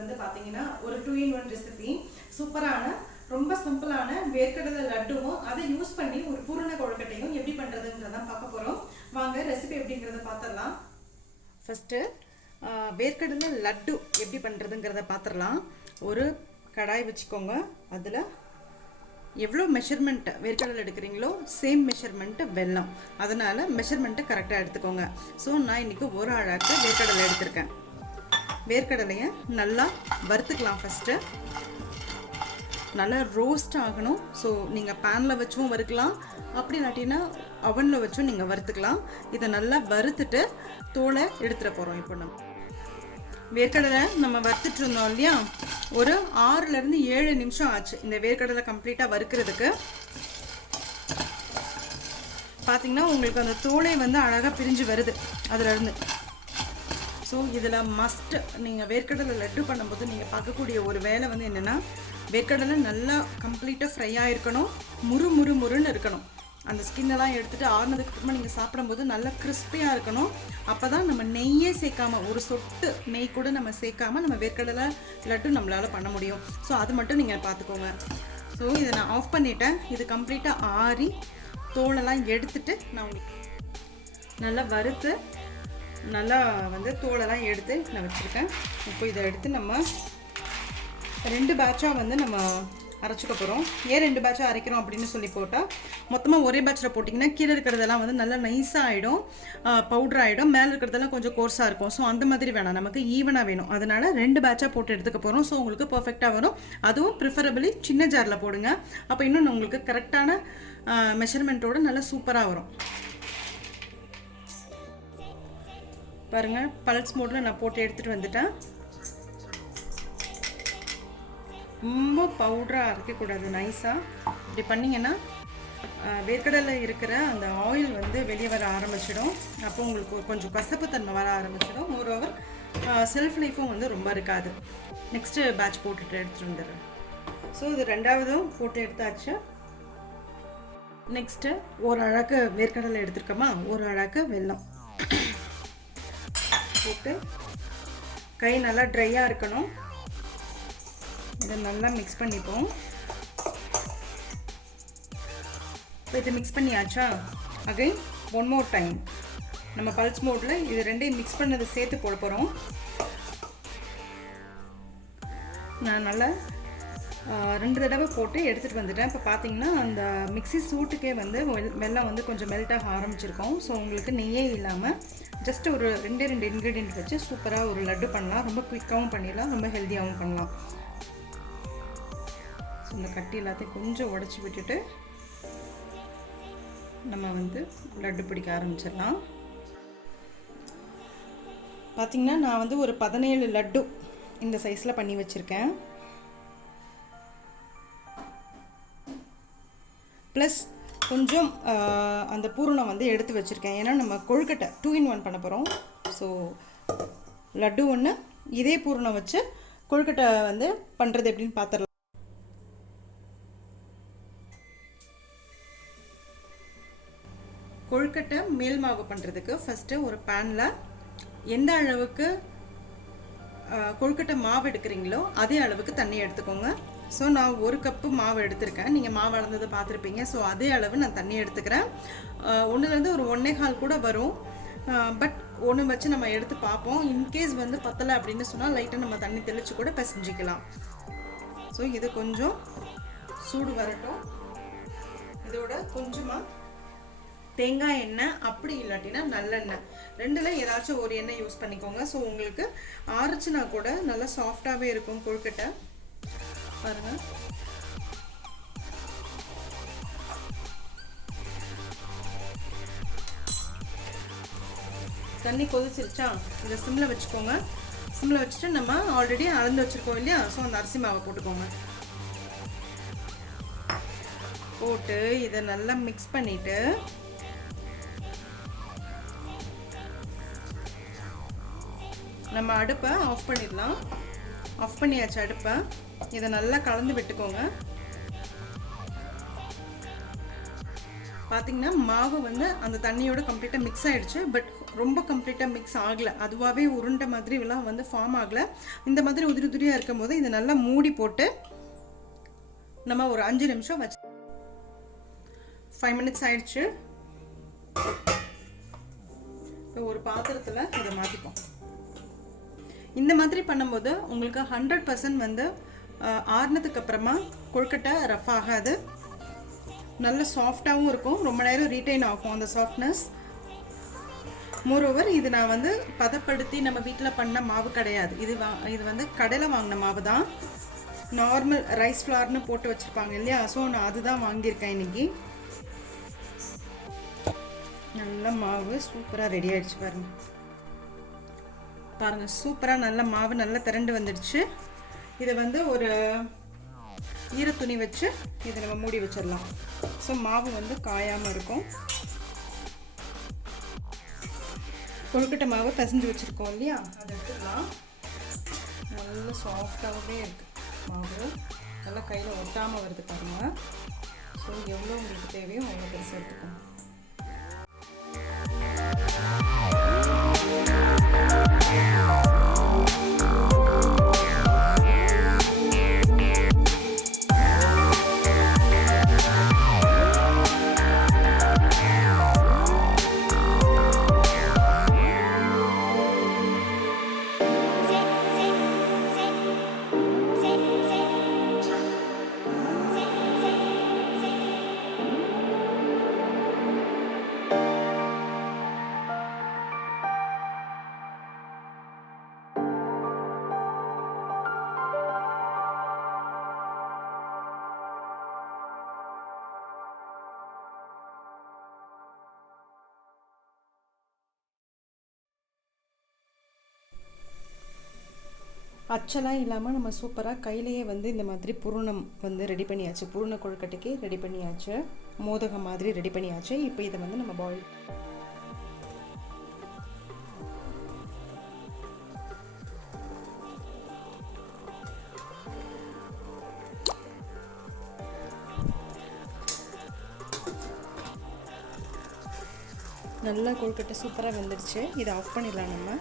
வந்து பாத்தீங்கன்னா ஒரு 2-in-1 ரெசிபி. சூப்பரான ரொம்ப சிம்பிளான வேர்க்கடலை லட்டுவும் அதை யூஸ் பண்ணி ஒரு பூரண கொழுக்கட்டையும் எப்படி பண்றதுங்கறத பார்க்க போறோம். வாங்க ரெசிபி எப்படிங்கறத பார்த்தறலாம். ஃபர்ஸ்ட் வேர்க்கடலை லட்டு எப்படி பண்றதுங்கறத பார்த்தறலாம். ஒரு கடாய் வச்சுக்கோங்க. அதுல எவ்வளோ மெஷர்மெண்ட் வேர்க்கடலை எடுக்கிறீங்களோ சேம் மெஷர்மெண்ட் வெல்லம். அதனால மெஷர்மெண்ட்டை கரெக்டாக எடுத்துக்கோங்க. ஸோ நான் இன்னைக்கு ஒரு அழாக்கு வேர்க்கடலை எடுத்திருக்கேன். வேர்க்கடலையை நல்லா வறுத்துக்கலாம். ஃபஸ்ட்டு நல்லா ரோஸ்ட் ஆகணும். ஸோ நீங்கள் பேனில் வச்சும் வறுக்கலாம், அப்படி இல்லாட்டினா அவனில் வச்சும் நீங்கள் வறுத்துக்கலாம். இதை நல்லா வறுத்துட்டு தோலை எடுத்துகிற போகிறோம். இப்போ நம்ம வேர்க்கடலை நம்ம வறுத்துட்டு இருந்தோம் இல்லையா, ஒரு 6லேருந்து 7 நிமிஷம் ஆச்சு இந்த வேர்க்கடலை கம்ப்ளீட்டாக வறுக்கிறதுக்கு. பார்த்தீங்கன்னா உங்களுக்கு அந்த தோலை வந்து அழகாக பிரிஞ்சு வருது அதுலேருந்து. ஸோ இதில் மஸ்ட் நீங்கள் வேர்க்கடலை லட்டு பண்ணும்போது நீங்கள் பார்க்கக்கூடிய ஒரு வேலை வந்து என்னென்னா, வேர்க்கடலை நல்லா கம்ப்ளீட்டாக ஃப்ரை ஆகிருக்கணும், முறுன்னு இருக்கணும். அந்த ஸ்கின்னெல்லாம் எடுத்துகிட்டு ஆறுனதுக்கு அப்புறமா நீங்கள் சாப்பிடும்போது நல்லா கிறிஸ்பியாக இருக்கணும். அப்போ தான் நம்ம நெய்யே சேர்க்காமல், ஒரு சொட்டு நெய் கூட நம்ம சேர்க்காமல் நம்ம வேர்க்கடலை லட்டு நம்மளால் பண்ண முடியும். ஸோ அது மட்டும் நீங்கள் பார்த்துக்கோங்க. ஸோ இதை நான் ஆஃப் பண்ணிட்டேன். இது கம்ப்ளீட்டாக ஆறி தோலெல்லாம் எடுத்துட்டு நான் நல்லா வறுத்து நல்லா வந்து தோலெல்லாம் எடுத்து நான் வச்சுருக்கேன். இப்போ இதை எடுத்து நம்ம 2 பேட்சாக வந்து நம்ம அரைச்சிக்க போகிறோம். ஏன் 2 பேட்சாக அரைக்கிறோம் அப்படின்னு சொல்லி போட்டால், மொத்தமாக ஒரே பேட்சில் போட்டிங்கன்னா கீழே இருக்கிறதெல்லாம் வந்து நல்லா நைஸாக ஆகிடும், பவுடர் ஆகிடும், மேலே இருக்கிறதெல்லாம் கொஞ்சம் கோர்ஸாக இருக்கும். ஸோ அந்த மாதிரி வேணாம், நமக்கு ஈவனாக வேணும். அதனால் 2 பேட்சாக போட்டு எடுத்துக்க போகிறோம். ஸோ உங்களுக்கு பர்ஃபெக்டாக வரும். அதுவும் ப்ரிஃபரபிளி சின்ன ஜாரில் போடுங்க. அப்போ இன்னும் உங்களுக்கு கரெக்டான மெஷர்மெண்ட்டோடு நல்லா சூப்பராக வரும். பாருங்கள், பல்ஸ் மோடில் நான் போட்டு எடுத்துகிட்டு வந்துட்டேன். ரொம்ப பவுடராக அரைக்கக்கூடாது, நைஸாக. இப்படி பண்ணிங்கன்னா வேர்க்கடலை இருக்கிற அந்த ஆயில் வந்து வெளியே வர ஆரம்பிச்சிடும். அப்போ உங்களுக்கு கொஞ்சம் கசப்பு தன்மை வர ஆரம்பிச்சிடும். மோரோவர் செல்ஃப் லைஃப்பும் வந்து ரொம்ப இருக்காது. நெக்ஸ்ட்டு பேட்ச் போட்டுட்டு எடுத்துகிட்டு வந்துடுறேன். ஸோ இது 2வதும் போட்டு எடுத்தாச்சு. நெக்ஸ்ட்டு ஒரு அழகு வேர்க்கடலை எடுத்துருக்கோமா, ஒரு அழகு வெல்லம் போட்டு கை நல்லா ட்ரையாக இருக்கணும். இதை நல்லா மிக்ஸ் பண்ணிப்போம். இப்போ இதை மிக்ஸ் பண்ணியாச்சா, அகைன் ஒன் மோர் டைம் நம்ம பல்ஸ் மோடில் இது 2ஐயும் மிக்ஸ் பண்ணதை சேர்த்து போட போகிறோம். நான் நல்லா 2 தடவை போட்டு எடுத்துகிட்டு வந்துட்டேன். இப்போ பார்த்தீங்கன்னா அந்த மிக்ஸி சூட்டுக்கே வந்து வெல்லம் வந்து கொஞ்சம் மெல்ட் ஆக ஆரம்பிச்சிருக்கோம். ஸோ உங்களுக்கு நெய்யே இல்லாமல் ஜஸ்ட் ஒரு 2 இன்க்ரீடியன்ட் வச்சு சூப்பராக ஒரு லட்டு பண்ணலாம். ரொம்ப குயிக்காகவும் பண்ணிடலாம், ரொம்ப ஹெல்த்தியாகவும் பண்ணலாம். ஸோ இந்த கட்டி எல்லாத்தையும் கொஞ்சம் உடச்சி விட்டுட்டு நம்ம வந்து லட்டு பிடிக்க ஆரம்பிச்சிடலாம். பார்த்திங்கன்னா நான் வந்து ஒரு 17 லட்டு இந்த சைஸில் பண்ணி வச்சுருக்கேன். ப்ளஸ் கொஞ்சம் அந்த பூரணம் வந்து எடுத்து வச்சுருக்கேன். ஏன்னா நம்ம கொழுக்கட்டை 2-in-1 பண்ண போகிறோம். ஸோ லட்டு ஒன்று, இதே பூரணம் வச்சு கொழுக்கட்டை வந்து பண்ணுறது எப்படின்னு பார்த்துடலாம். கொழுக்கட்டை மேல் மாவு பண்ணுறதுக்கு ஃபஸ்ட்டு ஒரு பேனில் எந்த அளவுக்கு கொழுக்கட்டை மாவு எடுக்கிறீங்களோ அதே அளவுக்கு தண்ணி எடுத்துக்கோங்க. ஸோ நான் 1 கப்பு மாவு எடுத்திருக்கேன். நீங்கள் மாவு அளந்ததை பார்த்துருப்பீங்க. ஸோ அதே அளவு நான் தண்ணி எடுத்துக்கிறேன். 1லேருந்து ஒரு 1.25 கூட வரும். பட் 1 வச்சு நம்ம எடுத்து பார்ப்போம். இன்கேஸ் வந்து பத்தலை அப்படின்னு சொன்னால் லைட்டாக நம்ம தண்ணி தெளித்து கூட பிசைஞ்சிக்கலாம். ஸோ இது கொஞ்சம் சூடு வரட்டும். இதோட கொஞ்சமாக தேங்காய் எண்ணெய், அப்படி இல்லாட்டினா நல்லெண்ணெய், 2ல் ஏதாச்சும் ஒரு எண்ணெய் யூஸ் பண்ணிக்கோங்க. ஸோ உங்களுக்கு ஆறுச்சுனா கூட நல்லா சாஃப்டாகவே இருக்கும் கொழுக்கட்டை. பாருங்கள், தண்ணி கொதிச்சிருச்சா, இதை சிம்மில் வச்சுக்கோங்க. சிம்மில் வச்சுட்டு நம்ம ஆல்ரெடி அளந்து வச்சுருக்கோம் இல்லையா, ஸோ அந்த அரிசி மாவை போட்டுக்கோங்க. போட்டு இதை நல்லா மிக்ஸ் பண்ணிவிட்டு நம்ம அடுப்பை ஆஃப் பண்ணிடலாம். ஆஃப் பண்ணியாச்சு அடுப்பை. இதை நல்லா கலந்து விட்டுக்கோங்க. பார்த்தீங்கன்னா மாவு வந்து அந்த தண்ணியோட கம்ப்ளீட்டாக மிக்ஸ் ஆகிடுச்சு. பட் ரொம்ப கம்ப்ளீட்டாக மிக்ஸ் ஆகலை, அதுவாகவே உருண்டை மாதிரி எல்லாம் வந்து ஃபார்ம் ஆகலை. இந்த மாதிரி உதிரி உதிரியாக இருக்கும் போது இதை நல்லா மூடி போட்டு நம்ம ஒரு 5 நிமிஷம் வச்சு 5 மினிட்ஸ் ஆயிடுச்சு. இப்போ ஒரு பாத்திரத்தில் இதை மாற்றிப்போம். இந்த மாதிரி பண்ணும்போது உங்களுக்கு 100% வந்து ஆறுனதுக்கு அப்புறமா கொழுக்கட்டை ரஃப் ஆகாது, நல்ல சாஃப்டாகவும் இருக்கும், ரொம்ப நேரம் ரீட்டைன் ஆகும் அந்த சாஃப்ட்னஸ். மோரோவர் இது நான் வந்து பதப்படுத்தி நம்ம வீட்டில் பண்ண மாவு கிடையாது, இது வந்து கடையில் வாங்கின மாவு தான். நார்மல் ரைஸ் ஃப்ளார்னு போட்டு வச்சுருப்பாங்க இல்லையா, ஸோ நான் அதுதான் வாங்கியிருக்கேன் இன்றைக்கி. நல்ல மாவு சூப்பராக ரெடி ஆகிடுச்சு பாருங்கள். சூப்பராக நல்ல மாவு நல்லா திரண்டு வந்துடுச்சு. இதை வந்து ஒரு ஈரத்துணி வச்சு இதை நம்ம மூடி வச்சிடலாம். ஸோ மாவு வந்து காயாமல் இருக்கும். கொழுக்கட்டை மாவு பிசைஞ்சு வச்சுருக்கோம் இல்லையா, அதை எடுத்துக்கலாம். நல்ல சாஃப்டாகவே இருக்குது மாவு, நல்லா கையில் ஒட்டாமல் வருது பாருங்கள். ஸோ எவ்வளோ உங்களுக்கு தேவையோ அவ்வளோ பெருசாக எடுத்துக்கோங்க. அச்செல்லாம் இல்லாமல் நம்ம சூப்பராக கையிலேயே வந்து இந்த மாதிரி பூரணம் வந்து ரெடி பண்ணியாச்சு. பூரண கொழுக்கட்டைக்கு ரெடி பண்ணியாச்சு, மோதகம் மாதிரி ரெடி பண்ணியாச்சு. இப்போ இதை வந்து நம்ம பாயில் நல்லா கொழுக்கட்டை சூப்பராக வெந்துடுச்சு. இதை ஆஃப் பண்ணிடலாம் நம்ம.